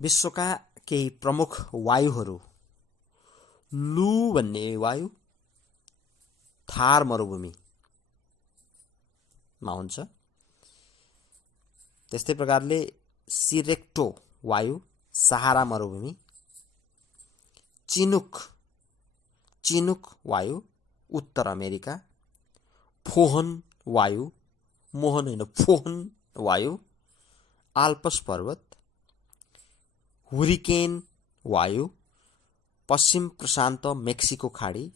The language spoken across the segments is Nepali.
विश्वका केही प्रमुख वायुहरू लु भन्ने वायु थार मरुभूमिमा हुन्छ। त्यस्तै प्रकारले सिरेक्टो वायु सहारा मरुभूमि, चिनुक वायु उत्तर अमेरिका, फोहन वायु मोहन होइन फोहन वायु आल्पस पर्वत, हुरिकेन वायु पश्चिम प्रशान्त मेक्सिको खाडी,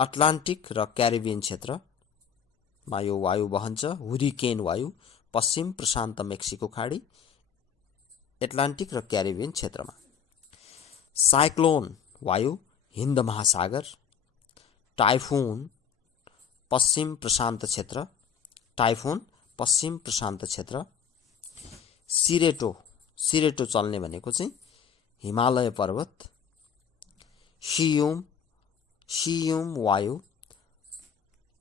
अटलान्टिक र क्यारिबियन क्षेत्रमा यो वायु बहन्छ। हुरिकेन वायु पश्चिम प्रशान्त मेक्सिको खाडी, एटलान्टिक र क्यारिबियन क्षेत्रमा। साइक्लोन वायु हिन्द महासागर, टाइफुन पश्चिम प्रशान्त क्षेत्र, सिरेटो चल्ने भनेको चाहिँ हिमालय पर्वत, सियुम वायु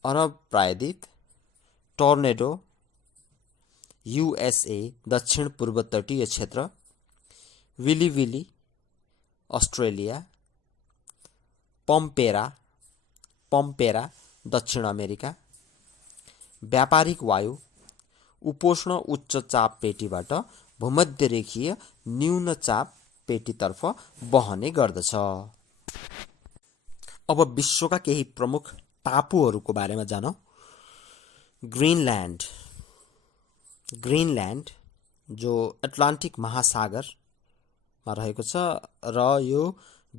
अरब प्रायद्वीप, टोर्नेडो युएसए दक्षिण पूर्व तटीय क्षेत्र, विली अस्ट्रेलिया, पम्पेरा दक्षिण अमेरिका। व्यापारिक वायु उपोष्ण उच्च चाप पेटीबाट भूमध्यरेखीय न्यून चाप पेटीतर्फ बहने गर्दछ। अब विश्वका केही प्रमुख टापुहरूको बारेमा जानौँ। ग्रीनल्यान्ड जो एटलान्टिक महासागरमा रहेको छ र यो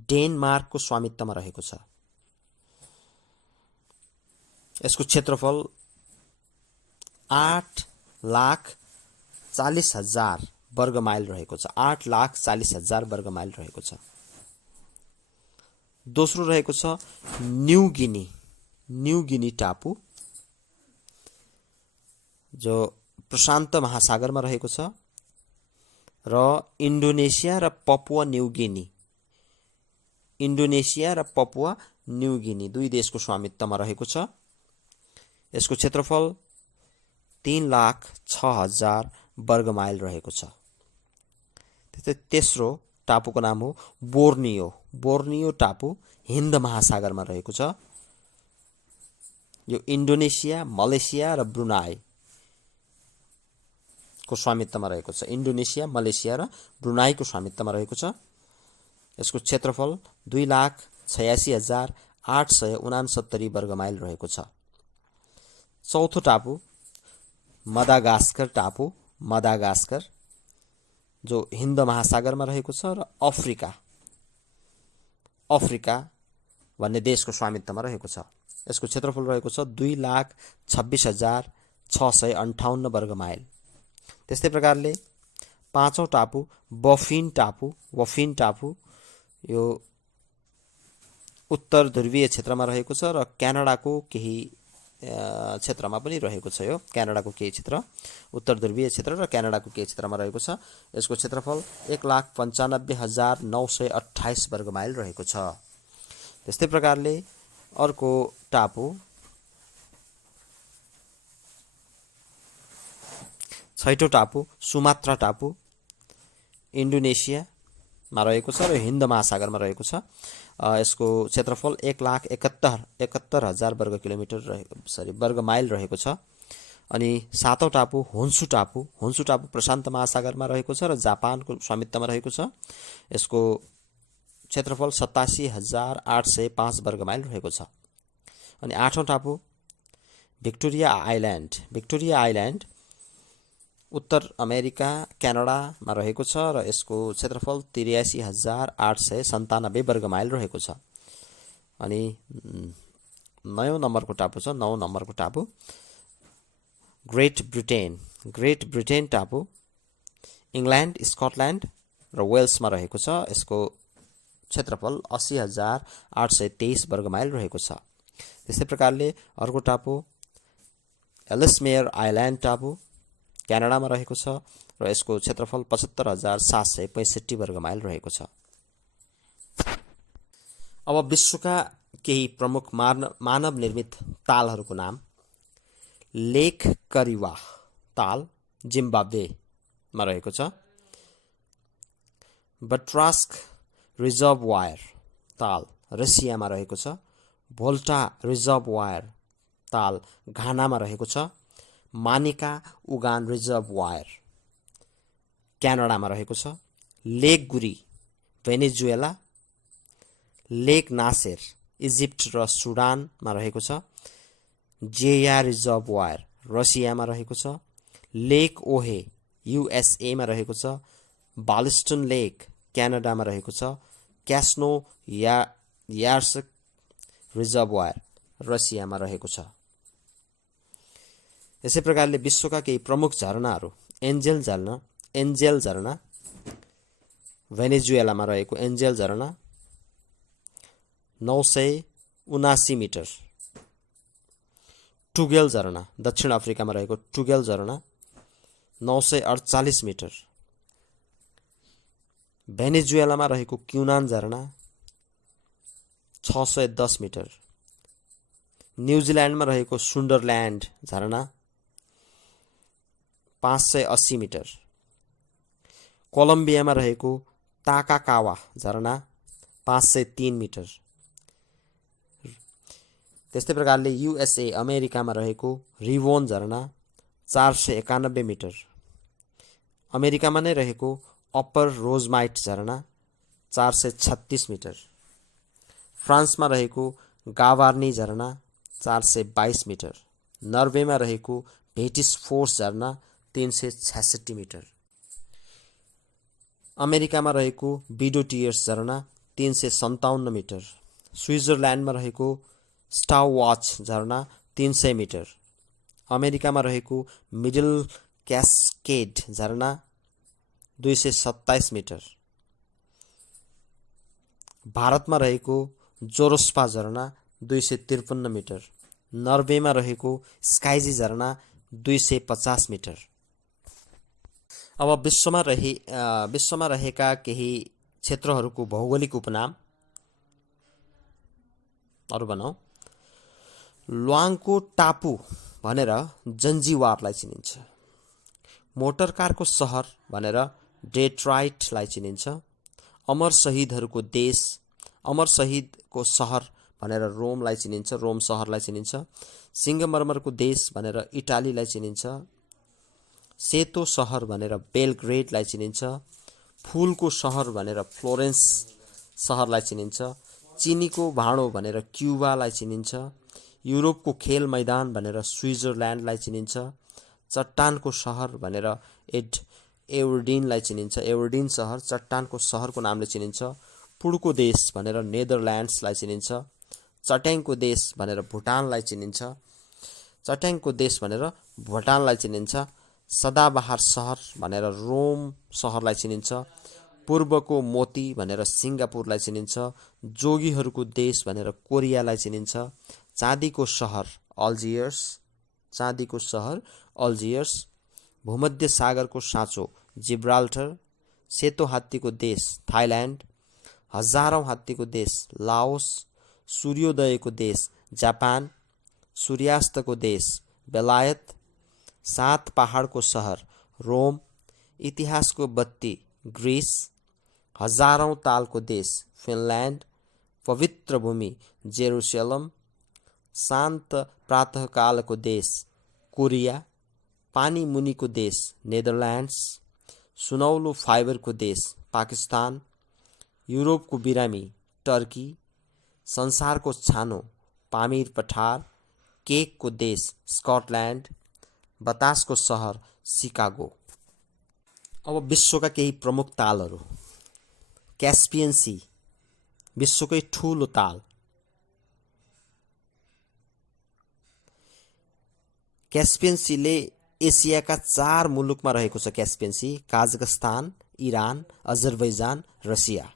डेनमार्कको स्वामित्वमा रहेको छ। यसको क्षेत्रफल 8,40,000 वर्ग माइल रहेको छ। 8,40,000 वर्ग माइल रहेको छ। दोस्रो रहेको छ न्यू गिनी टापु जो प्रशान्त महासागरमा रहेको छ र इन्डोनेसिया र पपुवा न्यू गिनी दुई देशको स्वामित्वमा रहेको छ। यसको क्षेत्रफल 3,06,000 वर्ग माइल रहेको छ। त्यस्तै तेस्रो टापुको नाम हो बोर्नियो टापु हिन्द महासागरमा रहेको छ। यो इन्डोनेसिया, मलेसिया र ब्रुनाईको स्वामित्वमा रहेको छ। यसको क्षेत्रफल 2,86,869 वर्ग माइल रहेको छ। चौथो टापु मदागास्कर जो हिन्द महासागरमा रहेको छ र अफ्रिका भन्ने देशको स्वामित्वमा रहेको छ। यसको क्षेत्रफल रहेको छ 2,26,658 वर्ग माइल। त्यस्तै प्रकारले पाँचौं टापु बफिन टापु यो उत्तर ध्रुवीय क्षेत्रमा रहेको छ र क्यानाडाको केही क्षेत्रमा पनि रहेको छ। यो क्यानाडाको केही क्षेत्र, उत्तर ध्रुवीय क्षेत्र र क्यानाडाको केही क्षेत्रमा रहेको छ। यसको क्षेत्रफल 1,95,928 वर्ग माइल रहेको छ। त्यस्तै प्रकारले अर्को टापु छैटौं टापु सुमात्रा टापु इन्डोनेसियामा रहेको छ र हिन्द महासागरमा रहेको छ। यसको क्षेत्रफल 1,71,000 वर्ग माइल रहेको छ। अनि सातौं टापु होन्सु टापु प्रशान्त महासागरमा रहेको छ र जापानको स्वामित्वमा रहेको छ। यसको क्षेत्रफल 87,805 वर्ग माइल रहेको छ। अनि आठौं टापु भिक्टोरिया आइल्यान्ड उत्तर अमेरिका क्यानाडामा रहेको छ र यसको क्षेत्रफल 83,897 वर्ग माइल रहेको छ। अनि 9 नम्बरको टापु ग्रेट ब्रिटेन टापु इङ्ल्यान्ड, स्कटल्यान्ड र वेल्समा रहेको छ। यसको क्षेत्रफल 80,823 वर्ग माइल रहेको छ। त्यस्तै प्रकारले अर्को टापु एलिसमेयर आइल्यान्ड टापु क्यानाडामा रहेको छ र यसको क्षेत्रफल 75,765 वर्ग माइल रहेको छ। अब विश्वका केही प्रमुख मानव निर्मित तालहरूको नाम। लेक करिवा ताल जिम्बाब्वेमा रहेको छ। बट्रास्क रिजर्भवायर ताल रसियामा रहेको छ। भोल्टा रिजर्भवायर ताल घानामा रहेको छ। मानिका उगान रिजर्भवायर क्यानाडामा रहेको छ। लेक गुरी भेनेजुएला, लेक नासेर इजिप्ट र सुडानमा रहेको छ। जेया रिजर्भवायर रसियामा रहेको छ। लेक ओहे युएसएमा रहेको छ। बालिस्टन लेक क्यानाडामा रहेको छ। क्यास्नो यार्सक रिजर्भवायर रसियामा रहेको छ। यसै प्रकारले विश्वका केही प्रमुख झरनाहरू एन्जेल झरना भेनेजुएलामा रहेको एन्जेल झरना 979 मिटर। टुगेल झरना दक्षिण अफ्रिकामा रहेको टुगेल झरना 948 मिटर। भेनेजुएलामा रहेको क्युनान झरना 610 मिटर। न्युजिल्यान्डमा रहेको सुन्डरल्यान्ड झरना 580 मिटर। कोलम्बियामा रहेको ताकाकावा झरना 503 मिटर। त्यस्तै प्रकारले युएसए अमेरिकामा रहेको रिभोन झरना 491 मिटर। अमेरिकामा नै रहेको अप्पर रोजमाइट झरना 436 मिटर। फ्रान्समा रहेको गावार्नी झरना 422 मिटर। नर्वेमा रहेको भेटिस फोर्स झरना 366 मिटर। अमेरिकामा रहेको बिडोटियर्स झरना 357 मिटर। स्विजरल्यान्डमा रहेको स्टारवाच झरना 300 मिटर। अमेरिकामा रहेको मिडल क्यास्केड झरना 227 मिटर। भारतमा रहेको जोरोस्पा झरना 253 मिटर। नर्वेमा रहेको स्काइजी झरना 250 मिटर। अब विश्वमा रहेका केही क्षेत्रहरूको भौगोलिक उपनाम अरु बनाऊ। ल्वाङको टापु भनेर जन्जिवारलाई चिनिन्छ। मोटर कारको सहर भनेर डेट्राइटलाई चिनिन्छ। अमर शहीदको सहर भनेर रोमलाई चिनिन्छ, रोम सहरलाई चिनिन्छ। सिंगमरमरको देश भनेर इटालीलाई चिनिन्छ। सेतो सहर भनेर बेलग्रेडलाई चिनिन्छ। फूलको सहर भनेर फ्लोरेन्स सहरलाई चिनिन्छ। चिनीको भाँडो भनेर क्युबालाई चिनिन्छ। युरोपको खेल मैदान भनेर स्विजरल्यान्डलाई चिनिन्छ। चट्टानको सहर भनेर एवर्डिनलाई चिनिन्छ। एवर्डिन सहर चट्टानको सहरको नामले चिनिन्छ। पुडको देश भनेर नेदरल्यान्ड्सलाई चिनिन्छ। चट्याङको देश भनेर भुटानलाई चिनिन्छ। चट्याङको देश भनेर भुटानलाई चिनिन्छ। सदाबहार सहर भनेर रोम सहरलाई चिनिन्छ। पूर्वको मोती भनेर सिङ्गापुरलाई चिनिन्छ। जोगीहरूको देश भनेर कोरियालाई चिनिन्छ। चाँदीको सहर अल्जियर्स। भूमध्य सागरको साँचो जिब्राल्टर। सेतो हात्तीको देश थाइल्यान्ड। हजारौं हात्तीको देश लाओस। सूर्योदयको देश जापान। सूर्यास्तको देश बेलायत। 7 पहाडको सहर रोम। इतिहासको बत्ती ग्रिस। हजारौं तालको देश फिनल्यान्ड। पवित्र भूमि जेरुसलम। शान्त प्रातःकालको देश कोरिया। पानी मुनिको देश नेदरल्यान्ड्स। सुनौलो फाइबरको देश पाकिस्तान। युरोपको बिरामी टर्की। संसारको छानो पामिर पठार। केकको देश स्कटल्यान्ड। बतासको सहर सिकागो। अब विश्वका केही प्रमुख तालहरू। क्यास्पियन सी विश्वकै ठूलो ताल। क्यास्पियन सीले एसियाका 4 मुलुकमा रहेको छ। Caspian Sea Kazakhstan, Iran, Azerbaijan, Russia.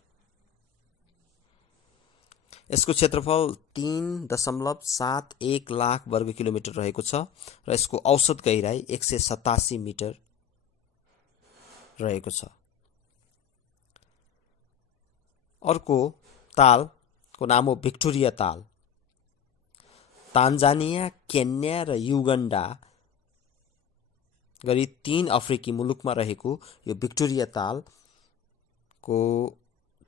यसको क्षेत्रफल 3.71 लाख वर्ग किलोमिटर रहेको छ र यसको औसत गहिराई 187 मिटर रहेको छ। अर्को तालको नाम हो भिक्टोरिया ताल। तान्जानिया, केन्या र युगण्डा गरी 3 अफ्रिकी मुलुकमा रहेको यो भिक्टोरिया ताल को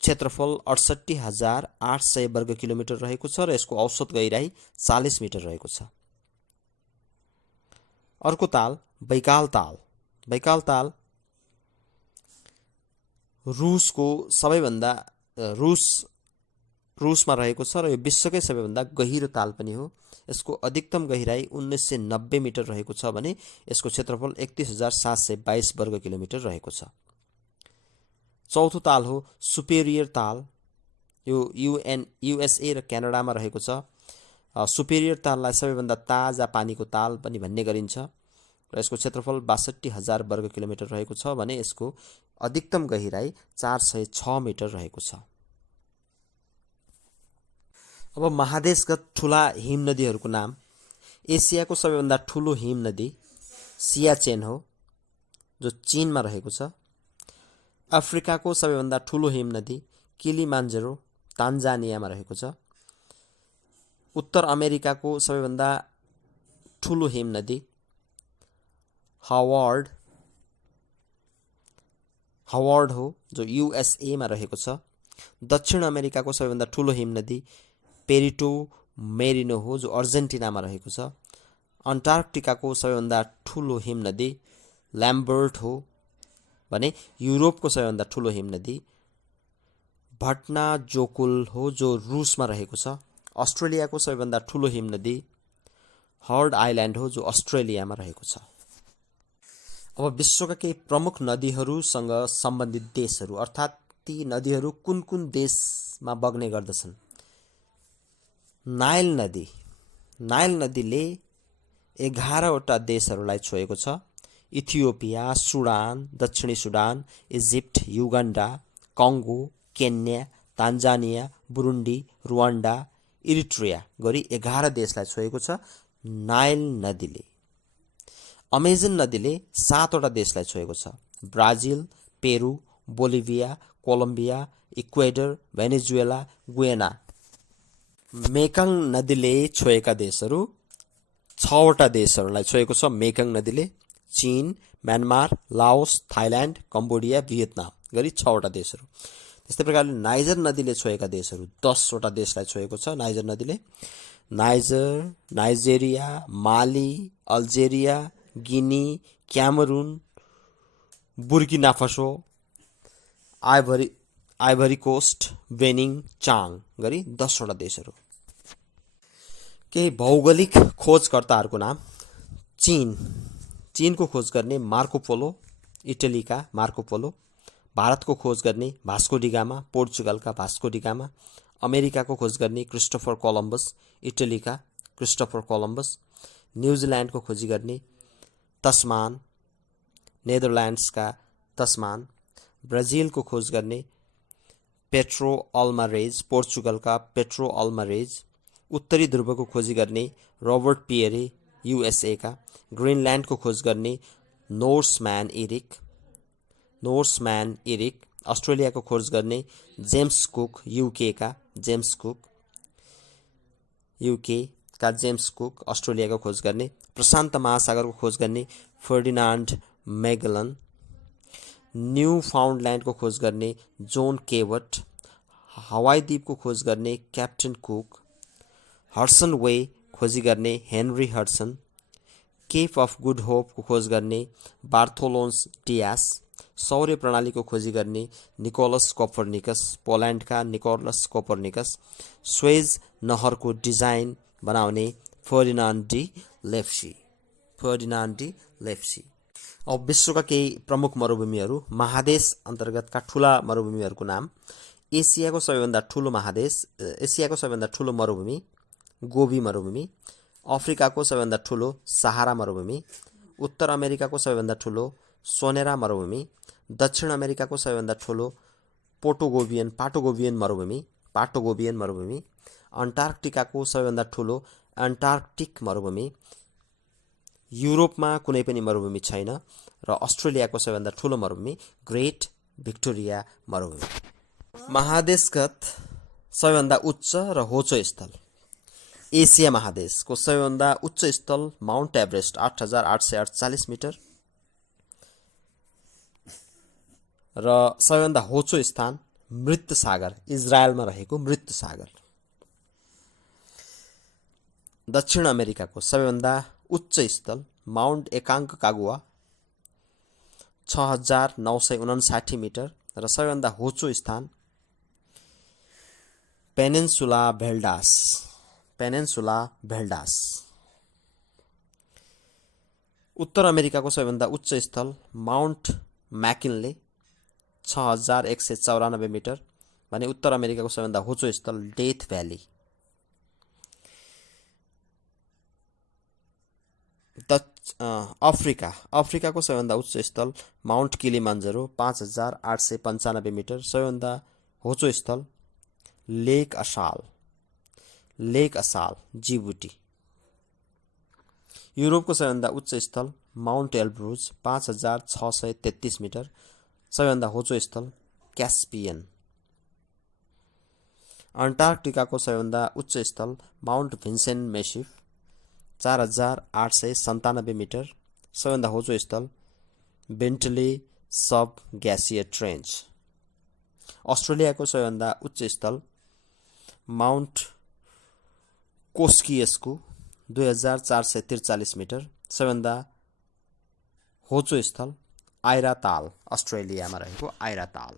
क्षेत्रफल 68,800 वर्ग किलोमिटर रहेको छ र यसको औसत गहिराई 40 मिटर रहेको छ। अर्को ताल बैकाल ताल। बैकाल ताल रुसको सबैभन्दा रुसमा रहेको छ र यो विश्वकै सबैभन्दा गहिरो ताल पनि हो। यसको अधिकतम गहिराई 1990 मिटर रहेको छ भने यसको क्षेत्रफल 31,722 वर्ग किलोमिटर रहेको छ। चौथो ताल हो सुपेरियर ताल। यो युएसए र क्यानाडामा रहेको छ। सुपेरियर ताललाई सबैभन्दा ताजा पानीको ताल पनि भन्ने गरिन्छ र यसको क्षेत्रफल 62,000 वर्ग किलोमिटर रहेको छ भने यसको अधिकतम गहिराई 406 मिटर रहेको छ। अब महादेशगत ठुला हिम नदीहरूको नाम। एसियाको सबैभन्दा ठुलो हिम नदी सियाचेन हो जो चीनमा रहेको छ। अफ्रिकाको सबैभन्दा ठुलो हिम नदी किलिमान्जारो तान्जानियामा रहेको छ। उत्तर अमेरिकाको सबैभन्दा ठुलो हिम नदी हावर्ड हो जो युएसएमा रहेको छ। दक्षिण अमेरिकाको सबैभन्दा ठुलो हिम नदी पेरिटो मेरिनो हो जो अर्जेन्टिनामा रहेको छ। अन्टार्कटिकाको सबैभन्दा ठुलो हिम नदी ल्याम्बर्ट हो भने युरोपको सबैभन्दा ठुलो हिम नदी भट्नाजोकुल हो जो रुसमा रहेको छ। अस्ट्रेलियाको सबैभन्दा ठुलो हिम नदी हर्ड आइल्यान्ड हो जो अस्ट्रेलियामा रहेको छ। अब विश्वका केही प्रमुख नदीहरूसँग सम्बन्धित देशहरू अर्थात् ती नदीहरू कुन कुन देशमा बग्ने गर्दछन्। नाइल नदी। नाइल नदीले 11वटा देशहरूलाई छोएको छ। इथियोपिया, सुडान, दक्षिणी Sudan, Egypt, Uganda, Congo, Kenya, Tanzania, Burundi, Rwanda, Eritrea गरी 11 देशलाई छोएको छ नाइल नदीले। अमेजन नदीले 7वटा देशलाई छोएको छ। Brazil, Peru, Bolivia, Colombia, Ecuador, Venezuela, Guyana. Mekong नदीले छोएका देशहरू 6वटा देशहरूलाई छोएको छ। मेकङ नदीले चीन, Myanmar, Laos, Thailand, Cambodia, Vietnam गरी 6वटा देशहरू। त्यस्तै प्रकारले नाइजर नदीले छोएका देशहरू 10वटा देशलाई छोएको छ। नाइजर नदीले Niger, Nigeria, Mali, Algeria, Guinea, Cameroon, Burkina Faso, Ivory Coast, Benin, Chad गरी 10वटा देशहरू। केही भौगोलिक खोजकर्ताहरूको नाम। चीनको खोज गर्ने मार्को पोलो, इटलीका मार्को पोलो। भारतको खोज गर्ने भास्को डिगामा, पोर्चुगलका भास्को डिगामा। अमेरिकाको खोज गर्ने क्रिस्टोफर कोलम्बस, इटलीका क्रिस्टोफर कोलम्बस। न्युजिल्यान्डको खोजी गर्ने तस्मान, नेदरल्यान्ड्सका तस्मान। ब्राजिलको खोज गर्ने पेट्रो अल्मारेज, पोर्चुगलका पेट्रो अल्मारेज। उत्तरी ध्रुवको खोजी गर्ने रोबर्ट पियरे, युएसएका। ग्रिनल्यान्डको खोज गर्ने नोर्सम्यान इरिक। अस्ट्रेलियाको खोज गर्ने जेम्स कुक, युकेका जेम्स कुक अस्ट्रेलियाको खोज गर्ने। प्रशान्त महासागरको खोज गर्ने फर्डिनान्ड मेगलन। न्यू फाउन्डल्यान्डको खोज गर्ने जोन केवट। हवाई द्वीपको खोज गर्ने क्याप्टेन कुक। हड्सन वे खोजी गर्ने Henry Hudson. Cape of Good होपको खोज गर्ने बार्थोलोम्स डियास। सौर्य प्रणालीको खोजी गर्ने निकोलस कोपर्निकस, पोल्यान्डका निकोलस कोपर्निकस। स्वेज नहरको डिजाइन बनाउने फर्डिनान्ड डी लेप्सी। अब विश्वका केही प्रमुख मरुभूमिहरू। महादेश अन्तर्गतका ठुला मरुभूमिहरूको नाम। एसियाको सबैभन्दा ठुलो मरुभूमि गोबी मरुभूमि। अफ्रिकाको सबैभन्दा ठुलो सहारा मरुभूमि। उत्तर अमेरिकाको सबैभन्दा ठुलो सोनेरा मरुभूमि। दक्षिण अमेरिकाको सबैभन्दा ठुलो पाटोगोबियन मरुभूमि। अन्टार्कटिकाको सबैभन्दा ठुलो अन्टार्कटिक मरुभूमि। युरोपमा कुनै पनि मरुभूमि छैन र अस्ट्रेलियाको सबैभन्दा ठुलो मरुभूमि ग्रेट भिक्टोरिया मरुभूमि। महादेशगत सबैभन्दा उच्च र होचो स्थल। एसिया महादेशको सबैभन्दा उच्च स्थल माउन्ट एभरेस्ट 8,848 मिटर र सबैभन्दा होचो स्थान मृत सागर, इजरायलमा रहेको मृत सागर। दक्षिण अमेरिकाको सबैभन्दा उच्च स्थल माउन्ट एकाङ्ककागुआ 6959 मिटर र सबैभन्दा होचो स्थान पेनिनसुला भेल्डास। उत्तर अमेरिकाको सबैभन्दा उच्च स्थल माउन्ट म्याकिनले 6194 मिटर भने उत्तर अमेरिकाको सबैभन्दा होचो स्थल डेथ भ्याली। अफ्रिकाको सबैभन्दा उच्च स्थल माउन्ट किलिमान्जरो 5895 मिटर, सबैभन्दा होचो स्थल लेक असाल जिबुटी। युरोपको सबैभन्दा उच्च स्थल माउन्ट एल्ब्रुज 5633 मिटर, सबैभन्दा होचो स्थल क्यास्पियन। अन्टार्कटिकाको सबैभन्दा उच्च स्थल माउन्ट भिन्सेन्ट मेसिफ 4897 मिटर, सबैभन्दा होचो स्थल बेन्टली सब ग्यासियर ट्रेन्च। अस्ट्रेलियाको सबैभन्दा उच्च स्थल माउन्ट कोस्कियस्कु 2443 मिटर, सबैभन्दा होचो स्थल आइराताल, अस्ट्रेलियामा रहेको आइराताल।